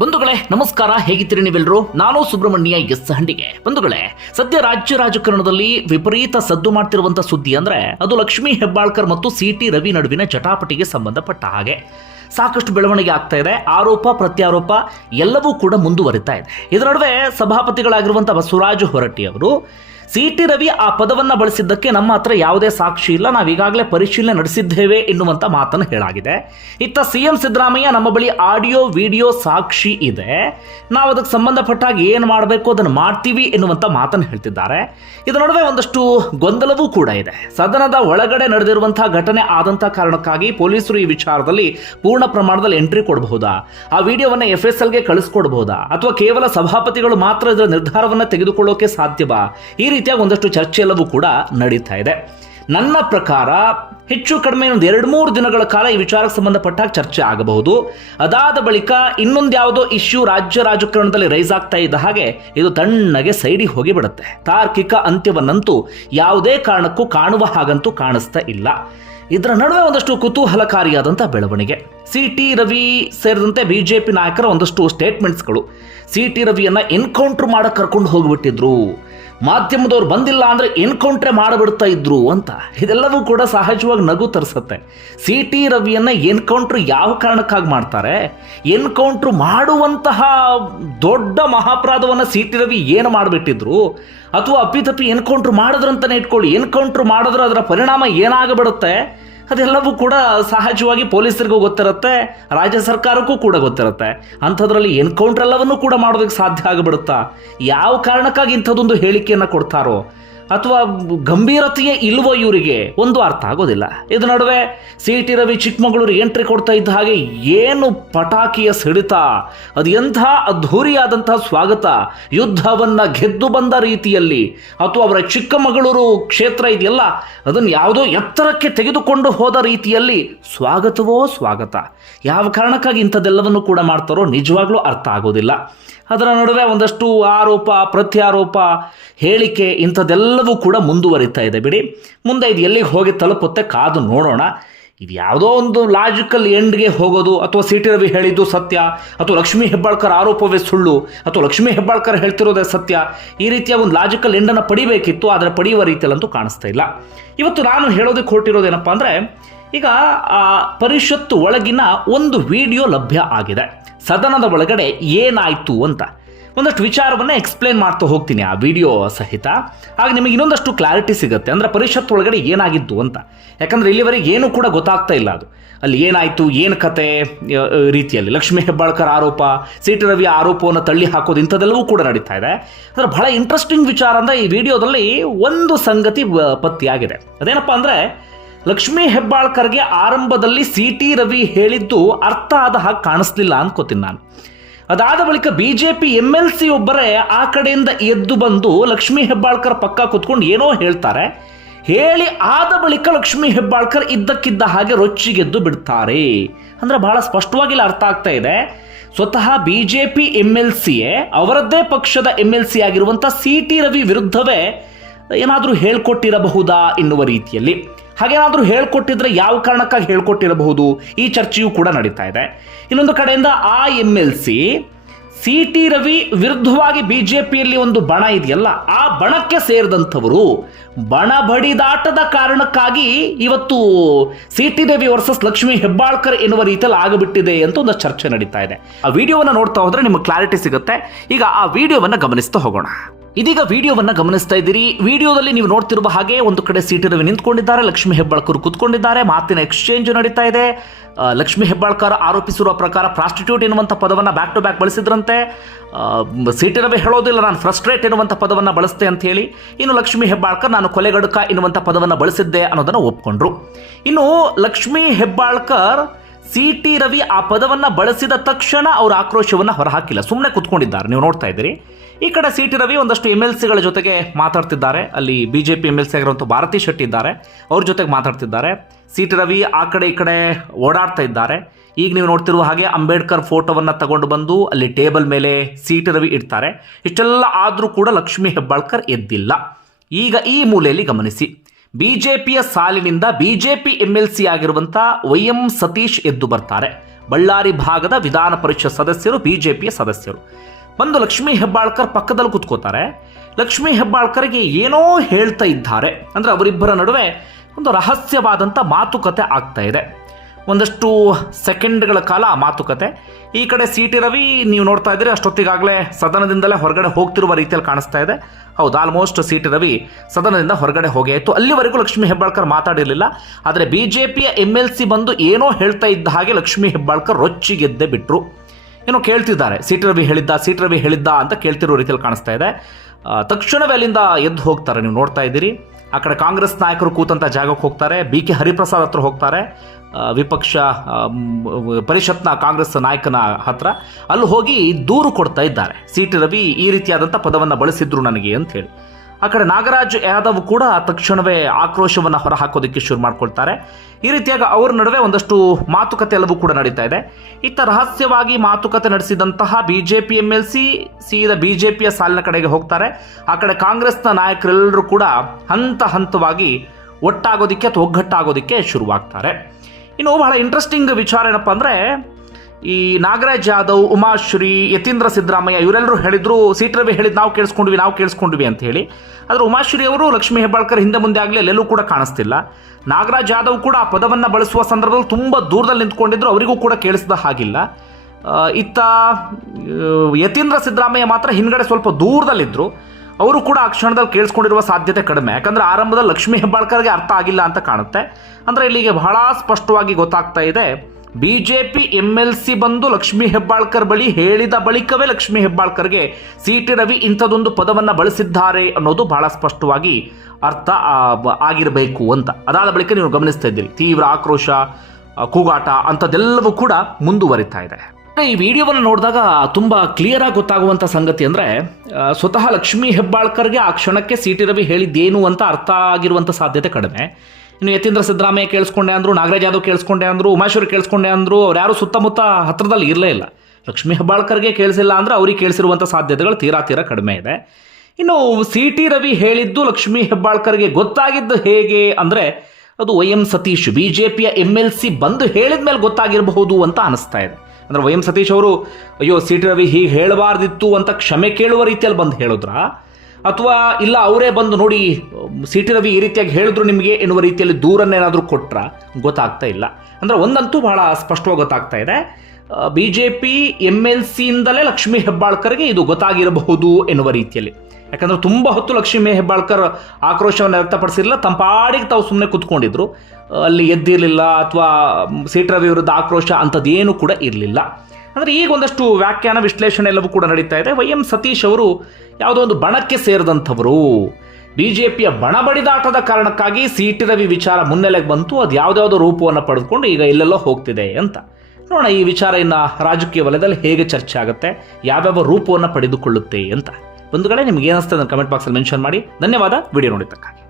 ಬಂಧುಗಳೇ, ನಮಸ್ಕಾರ. ಹೇಗಿದ್ದೀರಿ ನೀವೆಲ್ಲರೂ? ನಾನು ಸುಬ್ರಹ್ಮಣ್ಯ ಎಸ್ ಹಂಡಿಗೆ. ಬಂಧುಗಳೇ, ಸದ್ಯ ರಾಜ್ಯ ರಾಜಕಾರಣದಲ್ಲಿ ವಿಪರೀತ ಸದ್ದು ಮಾಡ್ತಿರುವಂತ ಸುದ್ದಿ ಅಂದ್ರೆ ಅದು ಲಕ್ಷ್ಮೀ ಹೆಬ್ಬಾಳ್ಕರ್ ಮತ್ತು ಸಿ ಟಿ ರವಿ ನಡುವಿನ ಜಟಾಪಟಿಗೆ ಸಂಬಂಧಪಟ್ಟ ಹಾಗೆ. ಸಾಕಷ್ಟು ಬೆಳವಣಿಗೆ ಆಗ್ತಾ ಇದೆ. ಆರೋಪ, ಪ್ರತ್ಯಾರೋಪ ಎಲ್ಲವೂ ಕೂಡ ಮುಂದುವರಿತಾ ಇದೆ. ಇದರ ನಡುವೆ ಸಭಾಪತಿಗಳಾಗಿರುವಂತಹ ಬಸವರಾಜ ಹೊರಟ್ಟಿ ಅವರು ಸಿ ಟಿ ರವಿ ಆ ಪದವನ್ನ ಬಳಸಿದ್ದಕ್ಕೆ ನಮ್ಮ ಹತ್ರ ಯಾವುದೇ ಸಾಕ್ಷಿ ಇಲ್ಲ. ನಾವು ಈಗಾಗಲೇ ಪರಿಶೀಲನೆ ನಡೆಸಿದ್ದೇವೆ ಎನ್ನುವಂತ ಮಾತನ್ನು ಹೇಳಾಗಿದೆ. ಇತ್ತ ಸಿ ಎಂ ಸಿದ್ದರಾಮಯ್ಯ ನಮ್ಮ ಬಳಿ ಆಡಿಯೋ, ವಿಡಿಯೋ ಸಾಕ್ಷಿ ಇದೆ. ನಾವು ಅದಕ್ಕೆ ಸಂಬಂಧಪಟ್ಟಾಗ ಏನು ಮಾಡಬೇಕು, ಅದನ್ನು ಮಾಡ್ತೀವಿ ಎನ್ನುವಂತ ಮಾತನ್ನು ಹೇಳ್ತಿದ್ದಾರೆ. ಇದರ ನಡುವೆ ಒಂದಷ್ಟು ಗೊಂದಲವೂ ಕೂಡ ಇದೆ. ಸದನದ ಒಳಗಡೆ ನಡೆದಿರುವಂತಹ ಘಟನೆ ಆದಂತ ಕಾರಣಕ್ಕಾಗಿ ಪೊಲೀಸರು ಈ ವಿಚಾರದಲ್ಲಿ ಪೂರ್ಣ ಪ್ರಮಾಣದಲ್ಲಿ ಎಂಟ್ರಿ ಕೊಡಬಹುದಾ? ಆ ವಿಡಿಯೋವನ್ನ ಎಫ್ ಎಸ್ ಎಲ್ಗೆ ಕಳಿಸ್ಕೊಡ್ಬಹುದಾ? ಅಥವಾ ಕೇವಲ ಸಭಾಪತಿಗಳು ಮಾತ್ರ ಇದರ ನಿರ್ಧಾರವನ್ನ ತೆಗೆದುಕೊಳ್ಳೋಕೆ ಸಾಧ್ಯವಾ? ಈ ರೀತಿಯಾಗಿ ಒಂದಷ್ಟು ಚರ್ಚೆ ಎಲ್ಲವೂ ಕೂಡ ನಡೀತಾ ಇದೆ. ನನ್ನ ಪ್ರಕಾರ ಹೆಚ್ಚು ಕಡಿಮೆ ಒಂದು ಎರಡು ಮೂರು ದಿನಗಳ ಕಾಲ ಈ ವಿಚಾರಕ್ಕೆ ಸಂಬಂಧಪಟ್ಟಾಗ ಚರ್ಚೆ ಆಗಬಹುದು. ಅದಾದ ಬಳಿಕ ಇನ್ನೊಂದ್ಯಾವುದೋ ಇಶ್ಯೂ ರಾಜ್ಯ ರಾಜಕಾರಣದಲ್ಲಿ ರೈಸ್ ಆಗ್ತಾ ಇದ್ದ ಹಾಗೆ ಇದು ತಣ್ಣಗೆ ಸೈಡಿಗೆ ಹೋಗಿ ಬಿಡುತ್ತೆ ತಾರ್ಕಿಕ ಅಂತ್ಯವನ್ನಂತೂ ಯಾವುದೇ ಕಾರಣಕ್ಕೂ ಕಾಣುವ ಹಾಗಂತೂ ಕಾಣಿಸ್ತಾ ಇಲ್ಲ. ಇದರ ನಡುವೆ ಒಂದಷ್ಟು ಕುತೂಹಲಕಾರಿಯಾದಂಥ ಬೆಳವಣಿಗೆ. ಸಿ ಟಿ ರವಿ ಸೇರಿದಂತೆ ಬಿಜೆಪಿ ನಾಯಕರ ಒಂದಷ್ಟು ಸ್ಟೇಟ್ಮೆಂಟ್ಸ್ಗಳು ಸಿ ಟಿ ರವಿಯನ್ನ ಎನ್ಕೌಂಟರ್ ಮಾಡಕ್ಕೆ ಕರ್ಕೊಂಡು ಹೋಗ್ಬಿಟ್ಟಿದ್ರು. ಮಾಧ್ಯಮದವ್ರು ಬಂದಿಲ್ಲ ಅಂದರೆ ಎನ್ಕೌಂಟ್ರೆ ಮಾಡಿಬಿಡ್ತಾ ಇದ್ರು ಅಂತ. ಇದೆಲ್ಲವೂ ಕೂಡ ಸಹಜವಾಗಿ ನಗು ತರಿಸುತ್ತೆ. ಸಿ ಟಿ ರವಿಯನ್ನು ಎನ್ಕೌಂಟ್ರ್ ಯಾವ ಕಾರಣಕ್ಕಾಗಿ ಮಾಡ್ತಾರೆ? ಎನ್ಕೌಂಟ್ರ್ ಮಾಡುವಂತಹ ದೊಡ್ಡ ಮಹಾಪರಾಧವನ್ನು ಸಿ ಟಿ ರವಿ ಏನು ಮಾಡಿಬಿಟ್ಟಿದ್ರು? ಅಥವಾ ಅಪ್ಪಿತಪ್ಪಿ ಎನ್ಕೌಂಟ್ರ್ ಮಾಡಿದ್ರಂತಲೇ ಇಟ್ಕೊಳ್ಳಿ. ಎನ್ಕೌಂಟ್ರ್ ಮಾಡಿದ್ರೆ ಅದರ ಪರಿಣಾಮ ಏನಾಗಬಿಡುತ್ತೆ? ಅದೆಲ್ಲವೂ ಕೂಡ ಸಹಜವಾಗಿ ಪೊಲೀಸರಿಗೂ ಗೊತ್ತಿರುತ್ತೆ, ರಾಜ್ಯ ಸರ್ಕಾರಕ್ಕೂ ಕೂಡ ಗೊತ್ತಿರುತ್ತೆ. ಅಂಥದ್ರಲ್ಲಿ ಎನ್ಕೌಂಟರ್ ಎಲ್ಲವನ್ನೂ ಕೂಡ ಮಾಡೋದಕ್ಕೆ ಸಾಧ್ಯ ಆಗಿಬಿಡುತ್ತಾ? ಯಾವ ಕಾರಣಕ್ಕಾಗಿ ಇಂಥದ್ದೊಂದು ಹೇಳಿಕೆಯನ್ನು ಕೊಡ್ತಾರೋ? ಅಥವಾ ಗಂಭೀರತೆಯೇ ಇಲ್ವೋ ಇವರಿಗೆ ಒಂದು ಅರ್ಥ ಆಗೋದಿಲ್ಲ. ಇದ್ರ ನಡುವೆ C T Ravi Chikkamagaluru entry ಕೊಡ್ತಾ ಇದ್ದ ಹಾಗೆ ಏನು ಪಟಾಕಿಯ ಸಿಡಿತ, ಅದು ಎಂಥ ಅದ್ಧೂರಿಯಾದಂತಹ ಸ್ವಾಗತ, ಯುದ್ಧವನ್ನ ಗೆದ್ದು ಬಂದ ರೀತಿಯಲ್ಲಿ, ಅಥವಾ ಅವರ ಚಿಕ್ಕಮಗಳೂರು ಕ್ಷೇತ್ರ ಇದೆಯಲ್ಲ, ಅದನ್ನು ಯಾವುದೋ ಎತ್ತರಕ್ಕೆ ತೆಗೆದುಕೊಂಡು ಹೋದ ರೀತಿಯಲ್ಲಿ ಸ್ವಾಗತವೋ ಸ್ವಾಗತ. ಯಾವ ಕಾರಣಕ್ಕಾಗಿ ಇಂಥದ್ದೆಲ್ಲವನ್ನು ಕೂಡ ಮಾಡ್ತಾರೋ ನಿಜವಾಗ್ಲೂ ಅರ್ಥ ಆಗೋದಿಲ್ಲ. ಅದರ ನಡುವೆ ಒಂದಷ್ಟು ಆರೋಪ, ಪ್ರತ್ಯಾರೋಪ, ಹೇಳಿಕೆ ಇಂಥದ್ದೆಲ್ಲವೂ ಕೂಡ ಮುಂದುವರಿತಾ ಇದೆ. ಬಿಡಿ, ಮುಂದೆ ಇದು ಎಲ್ಲಿಗೆ ಹೋಗಿ ತಲುಪುತ್ತೆ ಕಾದು ನೋಡೋಣ. ಇದು ಯಾವುದೋ ಒಂದು ಲಾಜಿಕಲ್ ಎಂಡ್ಗೆ ಹೋಗೋದು, ಅಥವಾ ಸಿ ಟಿ ರವಿ ಹೇಳಿದ್ದು ಸತ್ಯ, ಅಥವಾ ಲಕ್ಷ್ಮೀ ಹೆಬ್ಬಾಳ್ಕರ್ ಆರೋಪವೇ ಸುಳ್ಳು, ಅಥವಾ ಲಕ್ಷ್ಮೀ ಹೆಬ್ಬಾಳ್ಕರ್ ಹೇಳ್ತಿರೋದೇ ಸತ್ಯ. ಈ ರೀತಿಯ ಒಂದು ಲಾಜಿಕಲ್ ಎಂಡನ್ನು ಪಡಿಬೇಕಿತ್ತು, ಆದರೆ ಪಡೆಯುವ ರೀತಿಯಲ್ಲಂತೂ ಕಾಣಿಸ್ತಾ ಇಲ್ಲ. ಇವತ್ತು ನಾನು ಹೇಳೋದಕ್ಕೆ ಹೊರಟಿರೋದೇನಪ್ಪ ಅಂದರೆ, ಈಗ, ಆ, ಪರಿಷತ್ತು ಒಳಗಿನ ಒಂದು ವಿಡಿಯೋ ಲಭ್ಯ ಆಗಿದೆ. ಸದನದ ಒಳಗಡೆ ಏನಾಯಿತು ಅಂತ. ಒಂದಷ್ಟು ವಿಚಾರವನ್ನು ಎಕ್ಸ್ಪ್ಲೇನ್ ಮಾಡ್ತಾ ಹೋಗ್ತೀನಿ ಆ ವಿಡಿಯೋ ಸಹಿತ. ಆಗ ನಿಮಗೆ ಇನ್ನೊಂದಷ್ಟು ಕ್ಲಾರಿಟಿ ಸಿಗುತ್ತೆ. ಅಂದರೆ ಪರಿಷತ್ ಒಳಗಡೆ ಏನಾಗಿತ್ತು ಅಂತ. ಯಾಕಂದರೆ ಇಲ್ಲಿವರೆಗೆ ಏನೂ ಕೂಡ ಗೊತ್ತಾಗ್ತಾ ಇಲ್ಲ ಅದು. ಅಲ್ಲಿ ಏನಾಯಿತು, ಏನು ಕತೆ ರೀತಿಯಲ್ಲಿ. ಲಕ್ಷ್ಮೀ ಹೆಬ್ಬಾಳ್ಕರ್ ಆರೋಪ, ಸಿ ಟಿ ರವಿ ಆರೋಪವನ್ನು ತಳ್ಳಿ ಹಾಕೋದು ಇಂಥದ್ದೆಲ್ಲವೂ ಕೂಡ ನಡೀತಾ ಇದೆ. ಅಂದರೆ ಬಹಳ ಇಂಟ್ರೆಸ್ಟಿಂಗ್ ವಿಚಾರ ಅಂದರೆ ಈ ವಿಡಿಯೋದಲ್ಲಿ ಒಂದು ಸಂಗತಿ ಪತ್ತಿಯಾಗಿದೆ ಪತ್ತೆಯಾಗಿದೆ. ಅದೇನಪ್ಪ ಅಂದರೆ ಲಕ್ಷ್ಮೀ ಹೆಬ್ಬಾಳ್ಕರ್ಗೆ ಆರಂಭದಲ್ಲಿ ಸಿ ಟಿ ರವಿ ಹೇಳಿದ್ದು ಅರ್ಥ ಆದ ಹಾಗೆ ಕಾಣಿಸ್ಲಿಲ್ಲ ಅನ್ಕೋತೀನಿ ನಾನು. ಅದಾದ ಬಳಿಕ ಬಿಜೆಪಿ ಎಂ ಎಲ್ ಸಿ ಒಬ್ಬರೇ ಆ ಕಡೆಯಿಂದ ಎದ್ದು ಬಂದು ಲಕ್ಷ್ಮೀ ಹೆಬ್ಬಾಳ್ಕರ್ ಪಕ್ಕ ಕುತ್ಕೊಂಡು ಏನೋ ಹೇಳ್ತಾರೆ. ಹೇಳಿ ಆದ ಬಳಿಕ ಲಕ್ಷ್ಮೀ ಹೆಬ್ಬಾಳ್ಕರ್ ಇದ್ದಕ್ಕಿದ್ದ ಹಾಗೆ ರೊಚ್ಚಿಗೆದ್ದು ಬಿಡ್ತಾರೆ. ಅಂದ್ರೆ ಬಹಳ ಸ್ಪಷ್ಟವಾಗಿ ಇಲ್ಲಿ ಅರ್ಥ ಆಗ್ತಾ ಇದೆ. ಸ್ವತಃ ಬಿಜೆಪಿ ಎಂ ಎಲ್ ಸಿಯೇ ಅವರದ್ದೇ ಪಕ್ಷದ ಎಂ ಎಲ್ ಸಿ ಆಗಿರುವಂಥ ಸಿ ಟಿ ರವಿ ವಿರುದ್ಧವೇ ಏನಾದರೂ ಹೇಳ್ಕೊಟ್ಟಿರಬಹುದಾ ಎನ್ನುವ ರೀತಿಯಲ್ಲಿ. ಹಾಗೇನಾದರೂ ಹೇಳ್ಕೊಟ್ಟಿದ್ರೆ ಯಾವ ಕಾರಣಕ್ಕಾಗಿ ಹೇಳ್ಕೊಟ್ಟಿರಬಹುದು? ಈ ಚರ್ಚೆಯೂ ಕೂಡ ನಡೀತಾ ಇದೆ. ಇನ್ನೊಂದು ಕಡೆಯಿಂದ ಆ M L C C T Ravi ವಿರುದ್ಧವಾಗಿ ಬಿಜೆಪಿಯಲ್ಲಿ ಒಂದು ಬಣ ಇದೆಯಲ್ಲ, ಆ ಬಣಕ್ಕೆ ಸೇರಿದಂಥವರು ಬಣ ಬಡಿದಾಟದ ಕಾರಣಕ್ಕಾಗಿ ಇವತ್ತು C T Ravi versus Lakshmi Hebbalkar ಎನ್ನುವ ರೀತಿಯಲ್ಲಿ ಆಗಿಬಿಟ್ಟಿದೆ ಅಂತ ಒಂದು ಚರ್ಚೆ ನಡೀತಾ ಇದೆ. ಆ ವಿಡಿಯೋವನ್ನು ನೋಡ್ತಾ ಹೋದ್ರೆ ನಿಮಗೆ ಕ್ಲಾರಿಟಿ ಸಿಗುತ್ತೆ. ಈಗ ಆ ವಿಡಿಯೋವನ್ನು ಗಮನಿಸ್ತಾ ಹೋಗೋಣ. ಇದೀಗ ವಿಡಿಯೋವನ್ನ ಗಮನಿಸ್ತಾ ಇದ್ದೀರಿ. ವಿಡಿಯೋದಲ್ಲಿ ನೀವು ನೋಡ್ತಿರುವ ಹಾಗೆ ಒಂದು ಕಡೆ ಸಿ ರವಿ ನಿಂತ್ಕೊಂಡಿದ್ದಾರೆ. ಲಕ್ಷ್ಮಿ ಹೆಬ್ಬಾಳ್ಕರ್ ಕುತ್ಕೊಂಡಿದ್ದಾರೆ. ಮಾತಿನ ಎಕ್ಸ್ಚೇಂಜ್ ನಡೀತಾ ಇದೆ. ಲಕ್ಷ್ಮಿ ಹೆಬ್ಬಾಳ್ಕರ್ ಆರೋಪಿಸಿರುವ ಪ್ರಕಾರ ಪ್ರಾಸ್ಟಿಟ್ಯೂಟ್ ಎನ್ನುವಂಥ ಪದವನ್ನು ಬ್ಯಾಕ್ ಟು ಬ್ಯಾಕ್ ಬಳಸಿದ್ರಂತೆ. ಸಿ ಟಿ ರವಿ ಹೇಳೋದಿಲ್ಲ. ನಾನು ಫ್ರಸ್ಟ್ರೇಟ್ ಎನ್ನುವಂಥ ಪದವನ್ನು ಬಳಸ್ತೆ ಅಂತ ಹೇಳಿ ಇನ್ನು ಲಕ್ಷ್ಮಿ ಹೆಬ್ಬಾಳ್ಕರ್ ನಾನು ಕೊಲೆಗಡುಕ ಎನ್ನುವಂಥ ಪದವನ್ನು ಬಳಸಿದ್ದೆ ಅನ್ನೋದನ್ನು ಒಪ್ಕೊಂಡ್ರು. ಇನ್ನು ಲಕ್ಷ್ಮಿ ಹೆಬ್ಬಾಳ್ಕರ್ ಸಿ ಟಿ ರವಿ ಆ ಪದವನ್ನು ಬಳಸಿದ ತಕ್ಷಣ ಅವರು ಆಕ್ರೋಶವನ್ನು ಹೊರಹಾಕಿಲ್ಲ. ಸುಮ್ಮನೆ ಕುತ್ಕೊಂಡಿದ್ದಾರೆ. ನೀವು ನೋಡ್ತಾ ಇದ್ದೀರಿ. ಈ ಕಡೆ ಸಿ ಟಿ ರವಿ ಒಂದಷ್ಟು ಎಂ ಎಲ್ ಸಿಗಳ ಜೊತೆಗೆ ಮಾತಾಡ್ತಿದ್ದಾರೆ. ಅಲ್ಲಿ B J P M L C ಆಗಿರುವಂಥ ಭಾರತಿ ಶೆಟ್ಟಿ ಇದ್ದಾರೆ. ಅವ್ರ ಜೊತೆಗೆ ಮಾತಾಡ್ತಿದ್ದಾರೆ. ಸಿ ಟಿ ರವಿ ಆ ಕಡೆ ಈ ಕಡೆ ಓಡಾಡ್ತಾ ಇದ್ದಾರೆ. ಈಗ ನೀವು ನೋಡ್ತಿರುವ ಹಾಗೆ ಅಂಬೇಡ್ಕರ್ ಫೋಟೋವನ್ನು ತಗೊಂಡು ಬಂದು ಅಲ್ಲಿ ಟೇಬಲ್ ಮೇಲೆ ಸಿ ಟಿ ರವಿ ಇಡ್ತಾರೆ. ಇಷ್ಟೆಲ್ಲ ಆದರೂ ಕೂಡ ಲಕ್ಷ್ಮೀ ಹೆಬ್ಬಾಳ್ಕರ್ ಎದ್ದಿಲ್ಲ. ಈಗ ಈ ಮೂಲೆಯಲ್ಲಿ ಗಮನಿಸಿ. ಬಿ ಜೆ ಪಿಯ ಸಾಲಿನಿಂದ B J P M L C ಆಗಿರುವಂಥ ವೈ ಎಂ ಸತೀಶ್ ಎದ್ದು ಬರ್ತಾರೆ. ಬಳ್ಳಾರಿ ಭಾಗದ ವಿಧಾನ ಪರಿಷತ್ ಸದಸ್ಯರು ಬಿ ಜೆ ಪಿಯ ಸದಸ್ಯರು. ಬಂದು ಲಕ್ಷ್ಮೀ ಹೆಬ್ಬಾಳ್ಕರ್ ಪಕ್ಕದಲ್ಲಿ ಕೂತ್ಕೋತಾರೆ. ಲಕ್ಷ್ಮೀ ಹೆಬ್ಬಾಳ್ಕರ್ಗೆ ಏನೋ ಹೇಳ್ತಾ ಇದ್ದಾರೆ. ಅಂದರೆ ಅವರಿಬ್ಬರ ನಡುವೆ ಒಂದು ರಹಸ್ಯವಾದಂಥ ಮಾತುಕತೆ ಆಗ್ತಾ ಇದೆ. ಒಂದಷ್ಟು ಸೆಕೆಂಡ್ಗಳ ಕಾಲ ಮಾತುಕತೆ. ಈ ಕಡೆ ಸಿ ಟಿ ರವಿ, ನೀವು ನೋಡ್ತಾ ಇದ್ದೀರಿ, ಅಷ್ಟೊತ್ತಿಗಾಗಲೇ ಸದನದಿಂದಲೇ ಹೊರಗಡೆ ಹೋಗ್ತಿರುವ ರೀತಿಯಲ್ಲಿ ಕಾಣಿಸ್ತಾ ಇದೆ. ಹೌದು ಆಲ್ಮೋಸ್ಟ್ ಸಿ ಟಿ ರವಿ ಸದನದಿಂದ ಹೊರಗಡೆ ಹೋಗಿ ಆಯಿತು ಅಲ್ಲಿವರೆಗೂ ಲಕ್ಷ್ಮೀ ಹೆಬ್ಬಾಳ್ಕರ್ ಮಾತಾಡಿರಲಿಲ್ಲ. ಆದರೆ ಬಿ ಜೆ ಪಿಯ ಎಂ ಎಲ್ ಸಿ ಬಂದು ಏನೋ ಹೇಳ್ತಾ ಇದ್ದ ಹಾಗೆ ಲಕ್ಷ್ಮೀ ಹೆಬ್ಬಾಳ್ಕರ್ ರೊಚ್ಚಿಗೆದ್ದೆ ಬಿಟ್ಟರು ಏನೋ ಕೇಳ್ತಿದ್ದಾರೆ. ಸೀಟ್ ರವಿ ಹೇಳಿದ್ದ ಸೀಟ್ ರವಿ ಹೇಳಿದ್ದ ಅಂತ ಕೇಳ್ತಿರೋ ರೀತಿಯಲ್ಲಿ ಕಾಣಿಸ್ತಾ ಇದೆ. ತಕ್ಷಣವೇ ಅಲ್ಲಿಂದ ಎದ್ದು ಹೋಗ್ತಾರೆ. ನೀವು ನೋಡ್ತಾ ಇದ್ದೀರಿ. ಆ ಕಡೆ ಕಾಂಗ್ರೆಸ್ ನಾಯಕರು ಕೂತಂತ ಜಾಗಕ್ಕೆ ಹೋಗ್ತಾರೆ. ಬಿ ಕೆ ಹರಿಪ್ರಸಾದ್ ಹತ್ರ ಹೋಗ್ತಾರೆ. ವಿಪಕ್ಷ ಪರಿಷತ್ನ ಕಾಂಗ್ರೆಸ್ ನಾಯಕನ ಹತ್ರ. ಅಲ್ಲಿ ಹೋಗಿ ದೂರು ಕೊಡ್ತಾ ಇದ್ದಾರೆ. ಸಿ ಟಿ ರವಿ ಈ ರೀತಿಯಾದಂಥ ಪದವನ್ನು ಬಳಸಿದ್ರು ನನಗೆ ಅಂತ ಹೇಳಿ. ಆ ಕಡೆ ನಾಗರಾಜ್ ಯಾದವ್ ಕೂಡ ತಕ್ಷಣವೇ ಆಕ್ರೋಶವನ್ನು ಹೊರಹಾಕೋದಕ್ಕೆ ಶುರು ಮಾಡ್ಕೊಳ್ತಾರೆ. ಈ ರೀತಿಯಾಗಿ ಅವರ ನಡುವೆ ಒಂದಷ್ಟು ಮಾತುಕತೆ ಎಲ್ಲವೂ ಕೂಡ ನಡೀತಾ ಇದೆ. ಇತ್ತ ರಹಸ್ಯವಾಗಿ ಮಾತುಕತೆ ನಡೆಸಿದಂತಹ ಬಿಜೆಪಿ ಎಂ ಎಲ್ ಸಿ ಸೀದಾ ಬಿಜೆಪಿಯ ಸಾಲಿನ ಕಡೆಗೆ ಹೋಗ್ತಾರೆ. ಆ ಕಡೆ ಕಾಂಗ್ರೆಸ್ನ ನಾಯಕರೆಲ್ಲರೂ ಕೂಡ ಹಂತ ಹಂತವಾಗಿ ಒಟ್ಟಾಗೋದಿಕ್ಕೆ ಅಥವಾ ಒಗ್ಗಟ್ಟಾಗೋದಿಕ್ಕೆ ಶುರುವಾಗ್ತಾರೆ. ಇನ್ನು ಬಹಳ ಇಂಟ್ರೆಸ್ಟಿಂಗ್ ವಿಚಾರ ಏನಪ್ಪ ಅಂದರೆ ಈ ನಾಗರಾಜ್ ಯಾದವ್, ಉಮಾಶ್ರೀ, ಯತೀಂದ್ರ ಸಿದ್ದರಾಮಯ್ಯ ಇವರೆಲ್ಲರೂ ಹೇಳಿದ್ರು ಸೀಟ್ ರವಿ ಹೇಳಿದ್ ನಾವು ಕೇಳಿಸ್ಕೊಂಡ್ವಿ ನಾವು ಕೇಳಿಸ್ಕೊಂಡ್ವಿ ಅಂತ ಹೇಳಿ. ಆದರೆ ಉಮಾಶ್ರೀ ಅವರು, ಲಕ್ಷ್ಮೀ ಹೆಬ್ಬಾಳ್ಕರ್ ಹಿಂದೆ ಮುಂದೆ ಆಗಲಿ ಅಲ್ಲೆಲ್ಲೂ ಕೂಡ ಕಾಣಿಸ್ತಿಲ್ಲ. ನಾಗರಾಜ್ ಯಾದವ್ ಕೂಡ ಆ ಪದವನ್ನು ಬಳಸುವ ಸಂದರ್ಭದಲ್ಲಿ ತುಂಬ ದೂರದಲ್ಲಿ ನಿಂತ್ಕೊಂಡಿದ್ರು, ಅವರಿಗೂ ಕೂಡ ಕೇಳಿಸಿದ ಹಾಗಿಲ್ಲ. ಇತ್ತ ಯತೀಂದ್ರ ಸಿದ್ದರಾಮಯ್ಯ ಮಾತ್ರ ಹಿಂದ್ಗಡೆ ಸ್ವಲ್ಪ ದೂರದಲ್ಲಿದ್ದರು ಅವರು ಕೂಡ ಆ ಕ್ಷಣದಲ್ಲಿ ಕೇಳಿಸ್ಕೊಂಡಿರುವ ಸಾಧ್ಯತೆ ಕಡಿಮೆ. ಯಾಕಂದ್ರೆ ಆರಂಭದಲ್ಲಿ ಲಕ್ಷ್ಮೀ ಹೆಬ್ಬಾಳ್ಕರ್ಗೆ ಅರ್ಥ ಆಗಿಲ್ಲ ಅಂತ ಕಾಣುತ್ತೆ. ಅಂದ್ರೆ ಇಲ್ಲಿಗೆ ಬಹಳ ಸ್ಪಷ್ಟವಾಗಿ ಗೊತ್ತಾಗ್ತಾ ಇದೆ ಬಿಜೆಪಿ ಎಂಎಲ್ಸಿ ಬಂದು ಲಕ್ಷ್ಮೀ ಹೆಬ್ಬಾಳ್ಕರ್ ಬಳಿ ಹೇಳಿದ ಬಳಿಕವೇ ಲಕ್ಷ್ಮೀ ಹೆಬ್ಬಾಳ್ಕರ್ಗೆ ಸಿ ಟಿ ರವಿ ಇಂಥದೊಂದು ಪದವನ್ನು ಬಳಸಿದ್ದಾರೆ ಅನ್ನೋದು ಬಹಳ ಸ್ಪಷ್ಟವಾಗಿ ಅರ್ಥ ಆಗಿರಬೇಕು ಅಂತ. ಅದಾದ ಬಳಿಕ ನೀವು ಗಮನಿಸ್ತಾ ಇದ್ದೀರಿ. ತೀವ್ರ ಆಕ್ರೋಶ ಕೂಗಾಟ ಅಂಥದ್ದೆಲ್ಲವೂ ಕೂಡ ಮುಂದುವರಿತಾ ಇದೆ. ಈ ವಿಡಿಯೋವನ್ನು ನೋಡಿದಾಗ ತುಂಬ ಕ್ಲಿಯರ್ ಆಗಿ ಗೊತ್ತಾಗುವಂಥ ಸಂಗತಿ ಅಂದರೆ ಸ್ವತಃ ಲಕ್ಷ್ಮೀ ಹೆಬ್ಬಾಳ್ಕರ್ಗೆ ಆ ಕ್ಷಣಕ್ಕೆ ಸಿ ಟಿ ರವಿ ಹೇಳಿದ್ದೇನು ಅಂತ ಅರ್ಥ ಆಗಿರುವಂಥ ಸಾಧ್ಯತೆ ಕಡಿಮೆ. ಇನ್ನು ಯತೀಂದ್ರ ಸಿದ್ದರಾಮಯ್ಯ ಕೇಳಿಸ್ಕೊಂಡೆ ಅಂದ್ರು, ನಾಗರಾಜ್ ಯಾದವ್ ಕೇಳಿಸ್ಕೊಂಡೆ ಅಂದರು, ಉಮೇಶ್ವರಿ ಕೇಳಿಸ್ಕೊಂಡೆ ಅಂದರು, ಅವ್ರು ಯಾರು ಸುತ್ತಮುತ್ತ ಹತ್ರದಲ್ಲಿ ಇರಲೇ ಇಲ್ಲ. ಲಕ್ಷ್ಮೀ ಹೆಬ್ಬಾಳ್ಕರ್ಗೆ ಕೇಳಿಸಿಲ್ಲ ಅಂದರೆ ಅವ್ರಿಗೆ ಕೇಳಿಸಿರುವಂಥ ಸಾಧ್ಯತೆಗಳು ತೀರಾ ತೀರಾ ಕಡಿಮೆ ಇದೆ. ಇನ್ನು ಸಿ ಟಿ ರವಿ ಹೇಳಿದ್ದು ಲಕ್ಷ್ಮೀ ಹೆಬ್ಬಾಳ್ಕರ್ಗೆ ಗೊತ್ತಾಗಿದ್ದು ಹೇಗೆ ಅಂದರೆ, ಅದು Y M Satish, B J ಪಿಯ ಎಂ ಎಲ್ ಸಿ ಬಂದು ಹೇಳಿದ ಮೇಲೆ ಗೊತ್ತಾಗಿರಬಹುದು ಅಂತ ಅನಿಸ್ತಾ ಇದೆ. ಅಂದರೆ ವೈ ಎಂ ಸತೀಶ್ ಅವರು, ಅಯ್ಯೋ, ಸಿ ಟಿ ರವಿ ಹೀಗೆ ಹೇಳಬಾರ್ದಿತ್ತು ಅಂತ ಕ್ಷಮೆ ಕೇಳುವ ರೀತಿಯಲ್ಲಿ ಬಂದು ಹೇಳಿದ್ರಾ? ಅಥವಾ ಇಲ್ಲ ಅವರೇ ಬಂದು ನೋಡಿ ಸಿ ಟಿ ರವಿ ಈ ರೀತಿಯಾಗಿ ಹೇಳಿದ್ರು ನಿಮಗೆ ಎನ್ನುವ ರೀತಿಯಲ್ಲಿ ದೂರನ್ನೇನಾದರೂ ಕೊಟ್ರ ಗೊತ್ತಾಗ್ತಾ ಇಲ್ಲ. ಅಂದರೆ ಒಂದಂತೂ ಬಹಳ ಸ್ಪಷ್ಟವಾಗಿ ಗೊತ್ತಾಗ್ತಾ ಇದೆ. B J P M L ಸಿಯಿಂದಲೇ Lakshmi ಹೆಬ್ಬಾಳ್ಕರ್ಗೆ ಇದು ಗೊತ್ತಾಗಿರಬಹುದು ಎನ್ನುವ ರೀತಿಯಲ್ಲಿ. ಯಾಕಂದ್ರೆ ತುಂಬ ಹೊತ್ತು ಲಕ್ಷ್ಮೀ ಹೆಬ್ಬಾಳ್ಕರ್ ಆಕ್ರೋಶವನ್ನು ವ್ಯಕ್ತಪಡಿಸಿರಲಿಲ್ಲ. ತಂಪಾಡಿಗೆ ತಾವು ಸುಮ್ಮನೆ ಕುತ್ಕೊಂಡಿದ್ರು. ಅಲ್ಲಿ ಎದ್ದಿರಲಿಲ್ಲ ಅಥವಾ ಸಿ ಟಿ ರವಿ ವಿರುದ್ಧ ಆಕ್ರೋಶ ಅಂಥದ್ದೇನು ಕೂಡ ಇರಲಿಲ್ಲ. ಅಂದರೆ ಈಗ ಒಂದಷ್ಟು ವ್ಯಾಖ್ಯಾನ, ವಿಶ್ಲೇಷಣೆ ಎಲ್ಲವೂ ಕೂಡ ನಡೀತಾ ಇದೆ. ವೈ ಎಂ ಸತೀಶ್ ಅವರು ಯಾವುದೋ ಒಂದು ಬಣಕ್ಕೆ ಸೇರಿದಂಥವರು. ಬಿ ಬಣಬಡಿದಾಟದ ಬಣ ಬಡಿದಾಟದ ಕಾರಣಕ್ಕಾಗಿ ಸಿ ಟಿ ರವಿ ವಿಚಾರ ಮುನ್ನೆಲೆಗೆ ಬಂತು. ಅದು ಯಾವುದ್ಯಾವುದೋ ರೂಪವನ್ನು ಪಡೆದುಕೊಂಡು ಈಗ ಎಲ್ಲೆಲ್ಲೋ ಹೋಗ್ತಿದೆ ಅಂತ. ನೋಡೋಣ, ಈ ವಿಚಾರ ಇನ್ನು ರಾಜಕೀಯ ವಲಯದಲ್ಲಿ ಹೇಗೆ ಚರ್ಚೆ ಆಗುತ್ತೆ, ಯಾವ್ಯಾವ ರೂಪವನ್ನು ಪಡೆದುಕೊಳ್ಳುತ್ತೆ ಅಂತ. ಬಂದುಗಳೇ ನಿಮ್ಗೆ ಏನಿಸ್ತದೆ ಕಮೆಂಟ್ ಬಾಕ್ಸಲ್ಲಿ ಮೆನ್ಷನ್ ಮಾಡಿ. ಧನ್ಯವಾದ. ವಿಡಿಯೋ ನೋಡಿದ್ದಕ್ಕಾಗಿ.